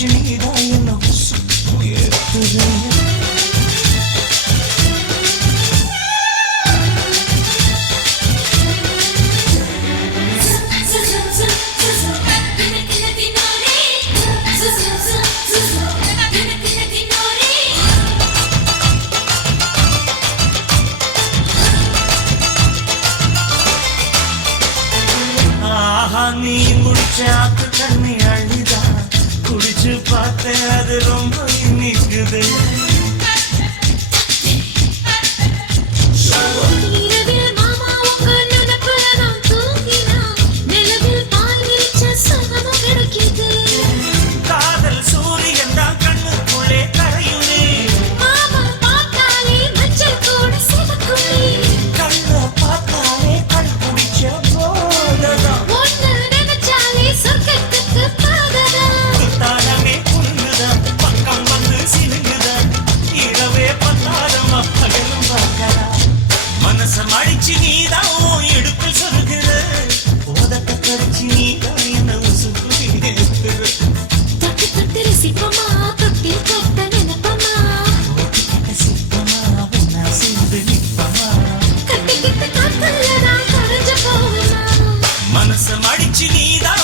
அடிச்சு நீதான் என்ன ஏத்துற நீ குடிச்ச ஆத்து தண்ணி அழுதா குடிச்சு பார்த்தேன் அது ரொம்ப இனிக்குது காதல் சூரியன் தான் கண்ணுக்குள்ளே கரையுமே கண்ண பார்த்தாலே கண் குடிச்ச போததான் புத்தானமே புரிஞ்சுதான் பக்கம் வந்து சினுங்குதான் இரவே பத்தாரமா பகலும் பார்க்கலாம் மனசம் அடிச்சு நீதான் இடுப்பில் சொல்லுகிற உதட்ட கடிச்சு நீதான் என்ன உசுக்கு ஏத்துற சிப்பமா உன்னை சேர்ந்து நிற்பமா கட்டிக்கிட்டு காத்தல்ல நான் கரைஞ்ச போவேனா மனசம் அடிச்சு நீதான்